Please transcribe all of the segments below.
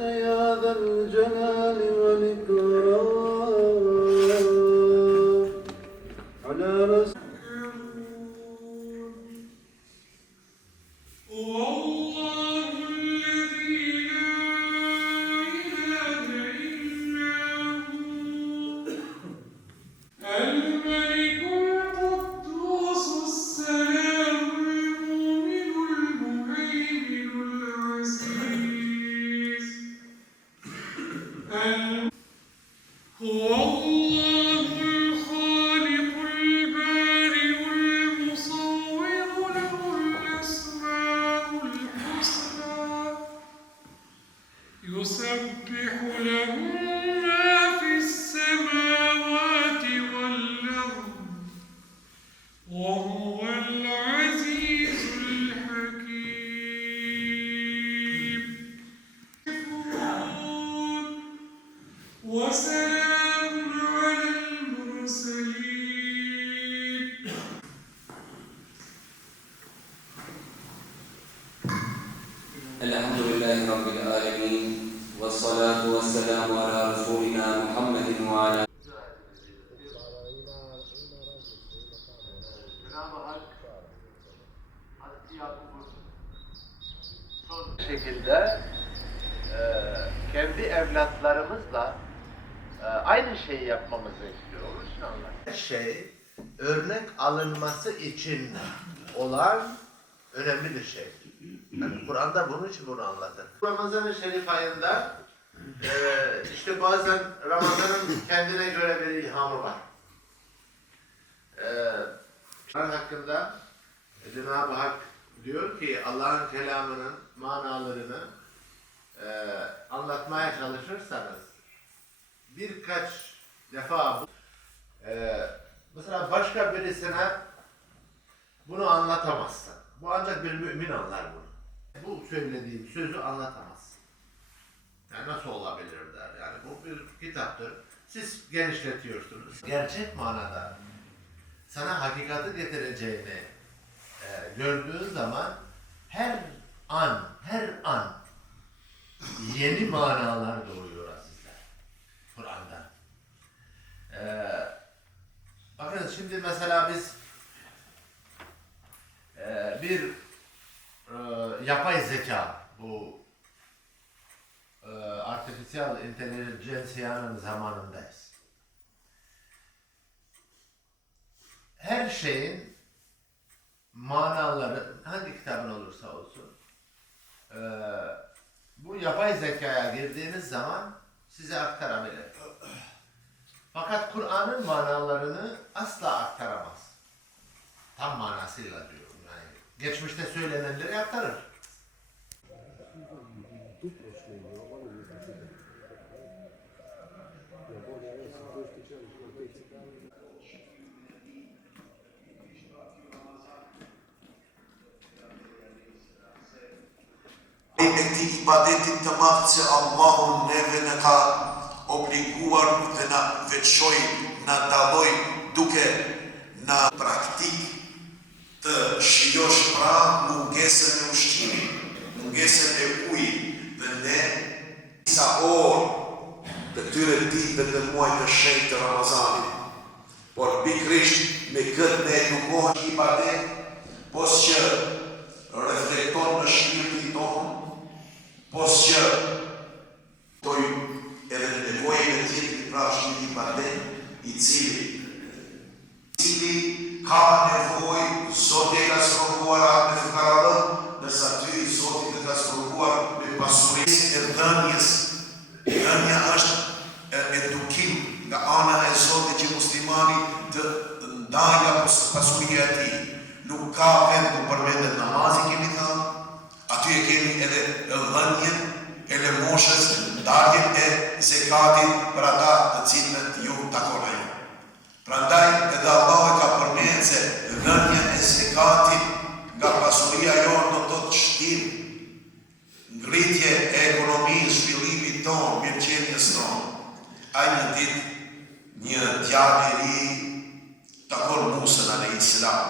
يا ذا الجلال والإكرام على رسول يسبح له ما في السماوات والأرض وهو العزيز الحكيم وسلام على المرسلين الحمد لله رب العالمين والصلاة والسلام على رسولنا محمد وعلى şekilde kendi evlatlarımızla aynı şeyi yapmamızı istiyor. Onun için Allah. Şey, örnek alınması için olan önemli bir şey. Yani Kur'an'da bunun için bunu anlatır. Ramazan-ı Şerif ayında işte bazen Ramazan'ın kendine göre bir ilhamı var. Hakkında Cenab-ı Hak diyor ki Allah'ın kelamının manalarını anlatmaya çalışırsanız birkaç defa mesela başka birisine bunu anlatamazsın. Bu ancak bir mümin anlar bunu. Bu söylediğim sözü anlatamazsın. Yani nasıl olabilir der. Yani bu bir kitaptır. Siz genişletiyorsunuz. Gerçek manada sana hakikati getireceğini gördüğün zaman her an yeni manalar doğuyor azizler Kur'an'da. Bakın şimdi mesela biz bir yapay zeka, bu artificial intelligence'nin zamanındayız. Her şeyin manaları hangi kitabın olursa olsun bu yapay zekaya girdiğiniz zaman size aktarabilir. Fakat Kur'an'ın manalarını asla aktaramaz. Tam manasıyla diyorum yani. Geçmişte söylenenleri aktarır. E këtij ibadetit të madh që Allahu neve në ka obliguar dhe na veçoi, na dalloi duke na praktik të shijosh pra mungesën e ushqimit, mungesën e ujit dhe ne disa orë të tyre ditëve të muajit të shenjtë të Ramazanit. Por pikërisht me këtë ne edukohemi ibadet, pos që reflekton në shpirtin tonë, pos që toj edhe në nevojën e tjetrit pra është një ibadet i cili ka nevojë Zoti e ka sprovuar atë me fukarallën, ndërsa ty Zoti të ka sprovuar me pasurinë e dhënies. Dhënia është edukim nga ana e Zotit që muslimani të ndajë pasuria e tij. Nuk ka vend ku përmendet namazi, kemi thënë, aty e kemi edhe dhënien e lëmoshës, ndarjen e zekatit për ata të cilët ju takon ai. Prandaj edhe Allah e ka përmendur se dhënia e zekatit nga pasuria jonë do të shtim ngritje e ekonomisë, zhvillimit tonë, mirëqenies tonë. Ai një ditë një djalë i ri takon Musën alayhis salam,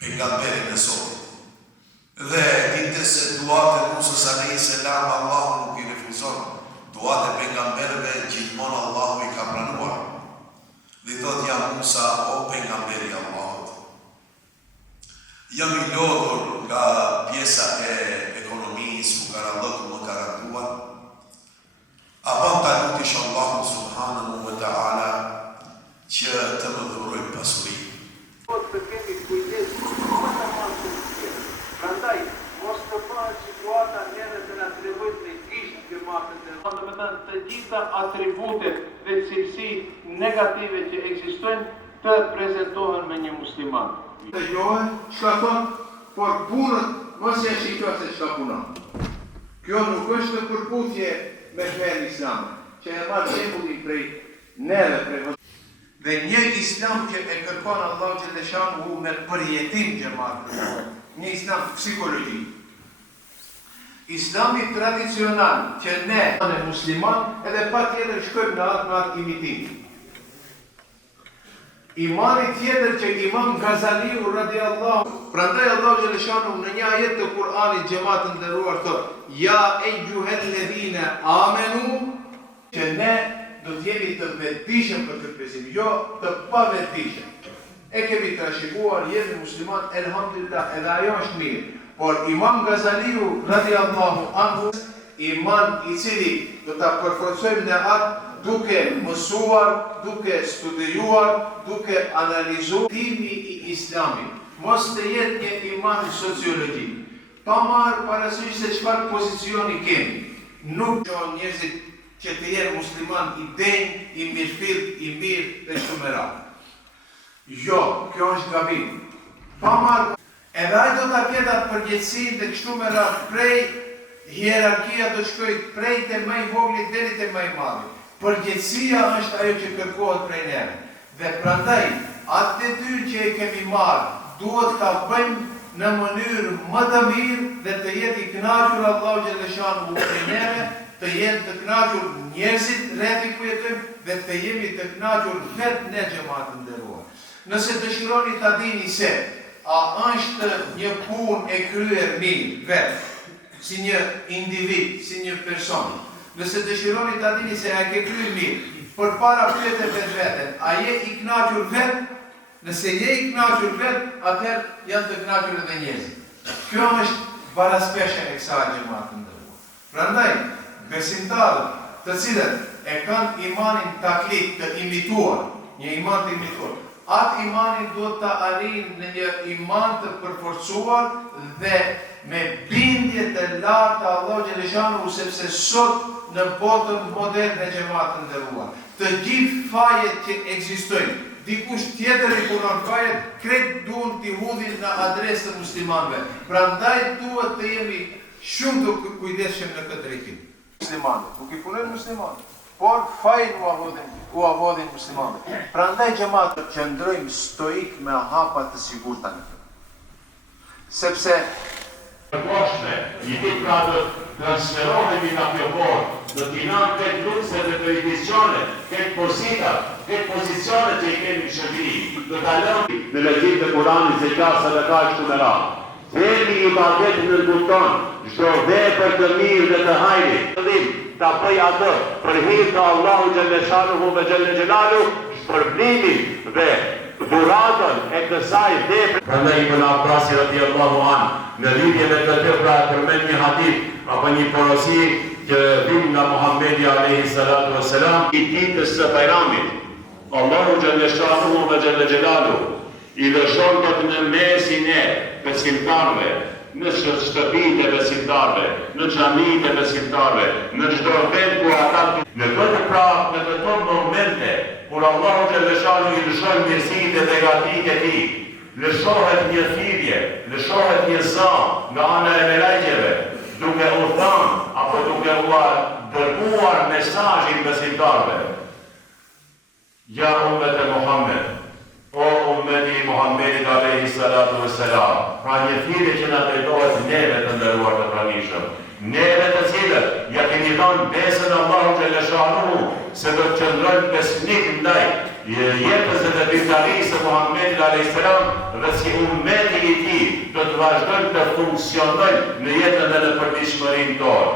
pejgamberin e Zotit. Dhe dinte se duat e Musës alayhis salam Allahu nuk i Jam I lodhur nga pjesa e ekonomisë ku Allahu më ka rënduar. Apo ta lutish Allahu subhanahu wa ta'ala që të më dhuroj pasuri. Të kemi kujdes më të madh se tjerë. Prandaj mos të bëhet situata njerëz që na tregojnë me gisht gjëmatën e domethënë të gjitha atributet dhe cilësitë negative që ekzistojnë të prezantohen me një musliman. Të gjohen, çka thon, por punët mos e shikoj se çka punon. Kjo nuk është në përputhje me fen islame, që e marr shembullin prej neve prej dhe një islam që e kërkon Allahu xhaleshanuhu me përjetim xhamatën, një islam psikologjik. Islami tradicional që ne në musliman edhe patjetër shkojmë në atë imitim. Imani tjetër që Imam Gazaliu radiallahu, prandaj Allahu xhaleshanuhu në një ajet të Kur'anit xhamatën nderuar thotë: Ja eyyuhalladhina amanu, që ne do të jemi të vetëdijshëm për këtë besim, jo të pavetëdijshëm. E kemi trashëguar, jemi musliman, elhamdulillah, edhe ajo është mirë. Por Imam Gazaliu radiallahu anhu, iman I cili do ta përforcojmë në atë duke mësuar, duke studiuar, duke analizuar timi I islamit. Mos të jetë një iman sociologjik. Pa marrë parasysh se çfarë pozicioni kemi. Nuk janë njerëzit që të jenë musliman I denj, I mirëfill, I mirë dhe kështu me radhë. Jo, kjo është gabim. Pa marrë, edhe ai do ta ketë atë përgjegjësinë dhe kështu me radhë prej hierarkia do shkojë prej te më I voglit deri te më I madhi. Përgjegjësia është ajo që kërkohet prej neve. Dhe prandaj, atë detyrë që e kemi marrë, duhet ta bëjmë në mënyrë më të mirë dhe të jetë I kënaqur Allahu xhaleshanuhu prej neve, të jenë të kënaqur njerëzit rreth ku jetojmë dhe të jemi të kënaqur vetë ne xhamatën nderuar. Nëse dëshironi ta dini se a është një punë e kryer mirë vetë, si një individ, si një person. Nëse dëshironi ta dini se a ke kryer mirë, përpara pyete vetveten, a je I kënaqur vetë? Nëse je I kënaqur vetë, atëherë janë të kënaqur edhe njerëzit. Kjo është baraspeshja e kësaj xhamate nderuar. Prandaj, besimtarët, të cilët e kanë imanin taklik të imituar, një iman të imituar, atë imanin duhet të arrijnë në një iman të përforcuar dhe me bindje të lartë Allahu xhaleshanuhu, sepse sot në botën moderne xhamatën nderuar, të gjithë fajet që ekzistojnë, dikush tjetër I punon fajet, krejt duhen t'i hudhin në adresë të muslimanëve. Prandaj duhet të jemi shumë të kujdesshëm në këtë drejtim. Muslimanët, nuk I punojnë muslimanët, por fajin u avodhin muslimanëve. Prandaj xhamatë qëndrojmë stoik me hapa të sigurta në këtë. Sepse Përkoshme, I ditë pra të transferohemi nga kjo kohë, do t'inam këtë lukse dhe televizionet, këtë pozitat, këtë pozicionet që I kemi në shërbëri, do t'alëm në lexim të Kuranit se qasë dhe ka kështu me radhë. Themi I badet në nëzbuton, çdo vepër të mirë dhe të hajrit, ta bëj atë për hir të Allahu xhaleshanuhu ve xhelalu, shpërblimin dhe dhuratën e kësaj vepre. Prandaj Ibn Abbas radhiyallahu anhu në lidhje me këtë pra përmend një hadith apo një porosi që vjen nga Muhamedi alayhi salatu wassalam I ditës së Bajramit. Allahu xhaleshanuhu ve xhelalu I lëshon të në mesin e besimtarëve, në shtëpitë e besimtarëve, në xhamitë e besimtarëve, në çdo vend ku ata në këto momente kur Allahu xhaleshanuhu I lëshon mirësitë dhe gatitë e tij, lëshohet një thirrje, lëshohet një zë nga ana e melekëve, duke u thënë apo duke u dërguar mesazhin besimtarëve. Ja ummet e Muhammed, o ummeti Muhammedit alayhi salatu wassalam, pra një thirrje që na drejtohet neve të nderuar të pranishëm, neve të cilët ja kemi dhënë besën Allahu xhaleshanuhu se do të qëndrojmë besnik ndaj jetës dhe bitarisë së Muhammedit alayhi salam dhe si ummeti I tij do të vazhdojmë të funksionojmë në jetën dhe në përditshmërinë tonë.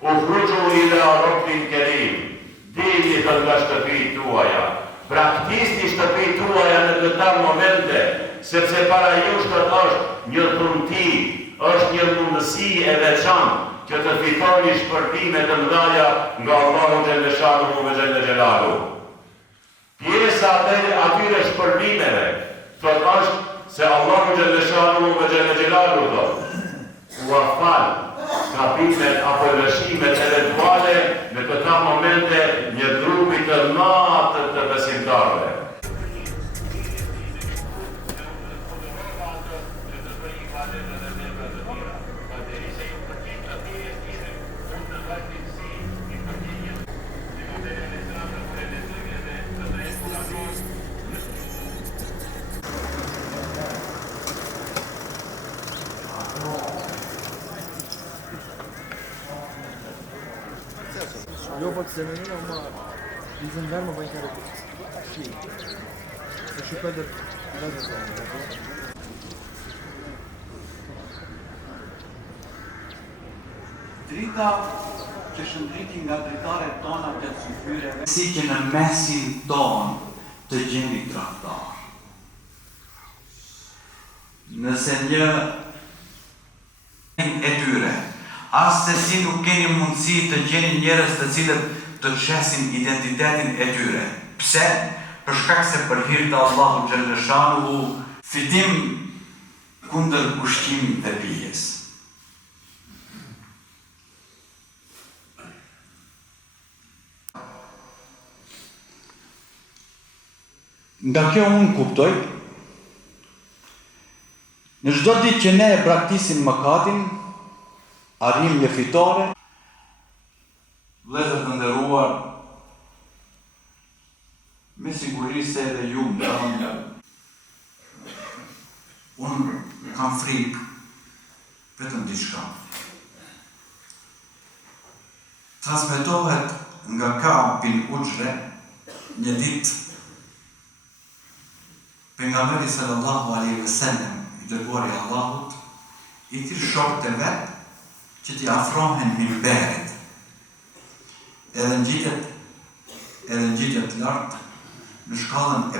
Ukhruju ila Rabbin Karim, dini të nga shtëpitë tuaja, praktisni shtëpitë tuaja në këta momente sepse para jushtë është një dhunti, është një mundësi e veçantë që të fitoni shpërbime të mëdha nga Allahu xhaleshanuhu ve xhelaluhu. Pjesa atyre shpërbimeve thot është se Allahu xhaleshanuhu ve xhelaluhu thotë u afal kapimet apo lëshimet eventuale në këta momente një grupi të madh të besimtarëve. Jo, po të zemenina, ma izin verë më bëjnë kërë shi. Se shi për dhe vëzë të në. Drita që shëndriti nga dritare tona të syfyreve, si që në mesin ton të gjeni traktar. Nëse një e tyre, as të si nuk keni mundësi të gjeni njerëz të cilët të shesin identitetin e tyre. Pse? Për shkak se për hir të Allahu xhaleshanuhu fitim kundër ushqimit dhe pijes. Nga kjo unë kuptoj, në çdo ditë që ne e braktisim mëkatin, arrim një fitore. Vëllezër të nderuar, me siguri se edhe ju më unë kam frikë vetëm diçka. Transmetohet nga Ka'b bin Ujre një ditë pejgamberi sallallahu alaihi wasallam, i dërguari i Allahut, i thirr shokët e vet që t'i afrohen minberit. Edhe ngjitet lart në shkallën e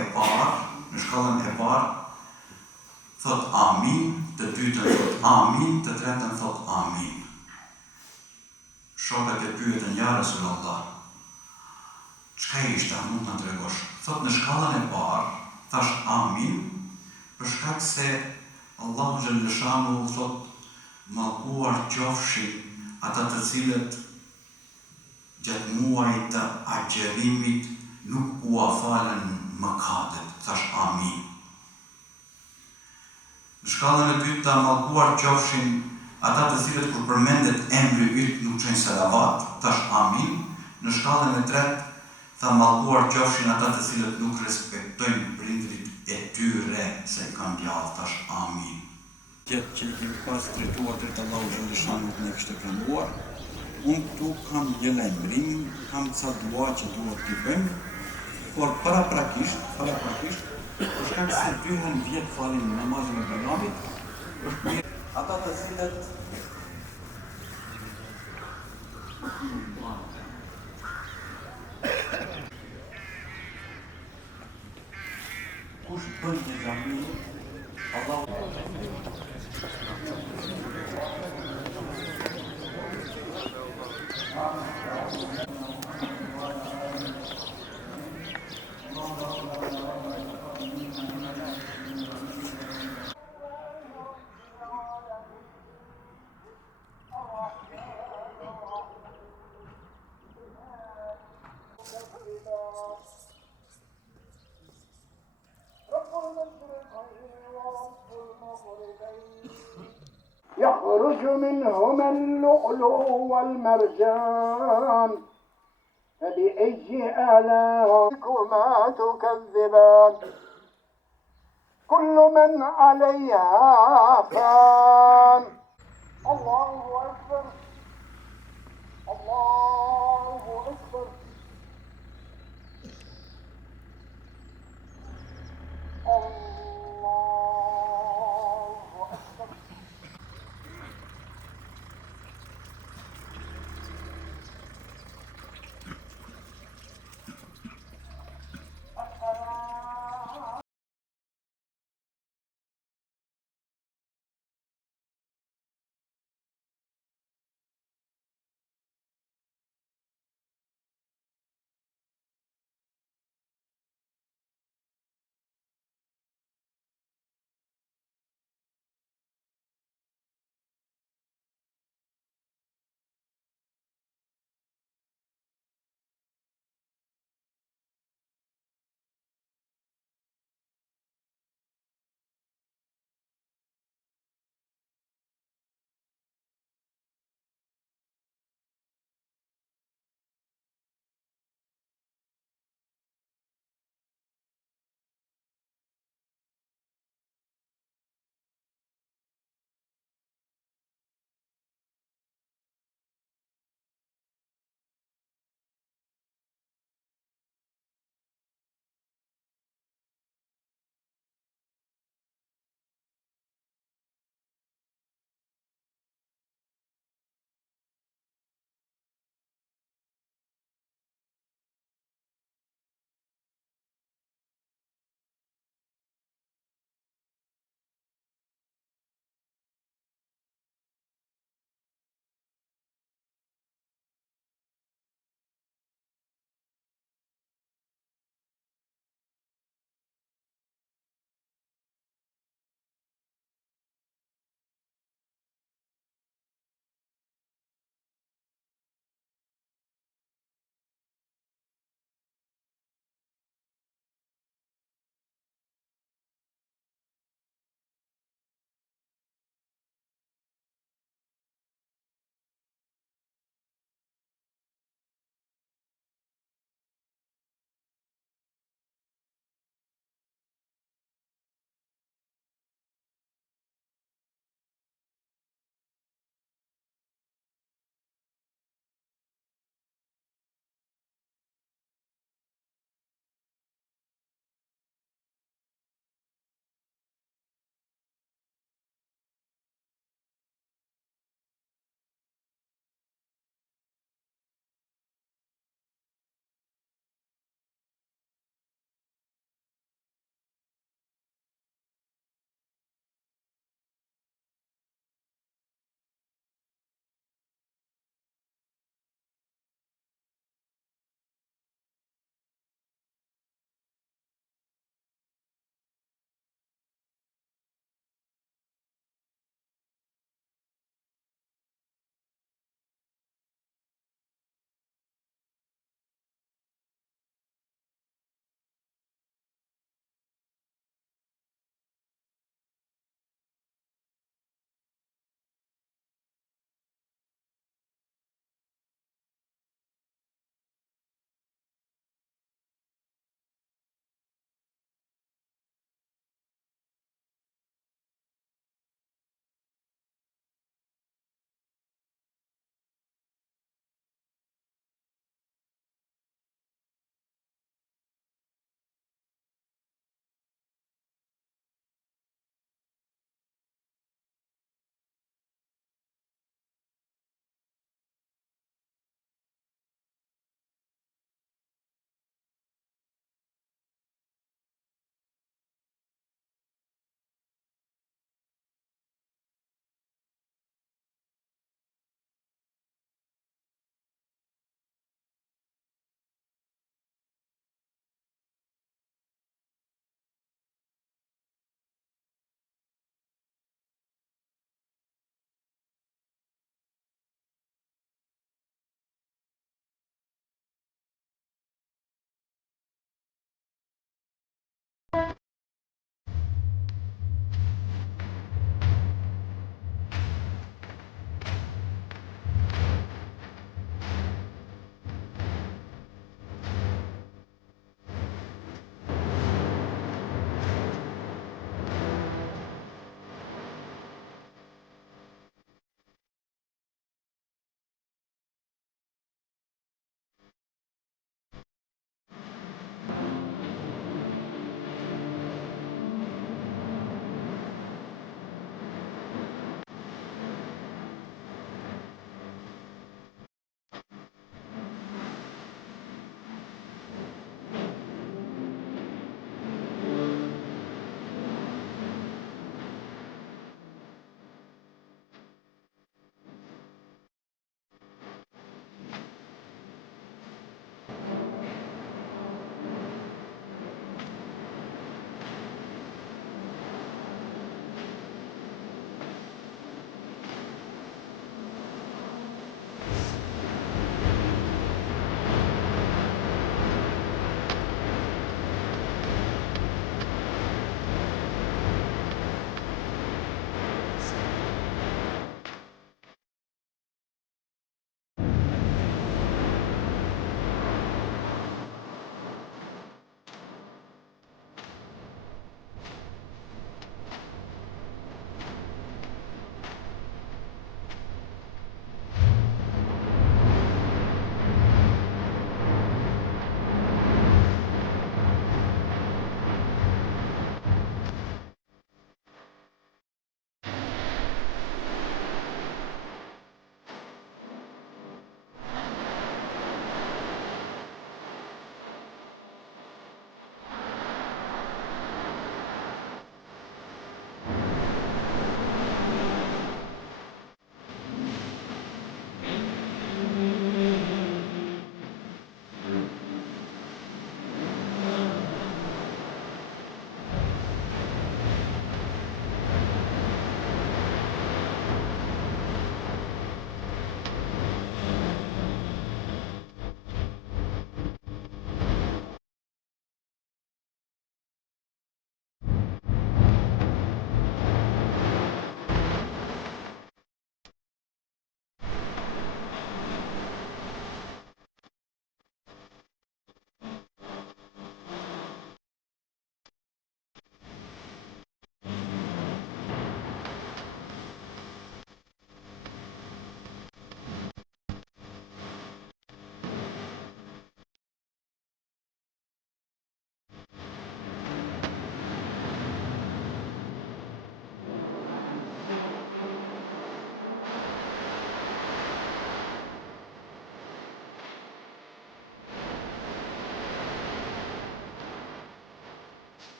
parë, thot amin, të dytën thot amin, të tretën thot amin. Shokët e pyetën ja Resulullah, çka ishte, a mund të na tregosh? Thot në shkallën e parë, thash amin, për shkak se Allahu xhaleshanuhu thot mallkuar qofshin ata të cilët gjatë muajit të agjerimit nuk u afalen mëkatet, thash amin. Në shkallën e dytë ta mallkuar qofshin ata të cilët kur përmendet emri yt nuk çojnë selavat, thash amin. Në shkallën e tretë ta mallkuar qofshin ata të cilët nuk respektojnë prindrit e tyre se kanë djallë, thash amin. Tjetë që i kemi pas drejtuar drejt Allahu xhaleshanuhu ne kishte planuar. Unë këtu kam një lajmërim, kam ca dua që duhet t'i bëjmë, por paraprakisht, për shkak se 2 vjet falin namazin e bayramit, është mirë ata të cilët kush bën një xhami, Allahu يخرج منهما اللؤلؤ والمرجان فبأي آلائكما تكذبان كل من عليها فان الله أكبر الله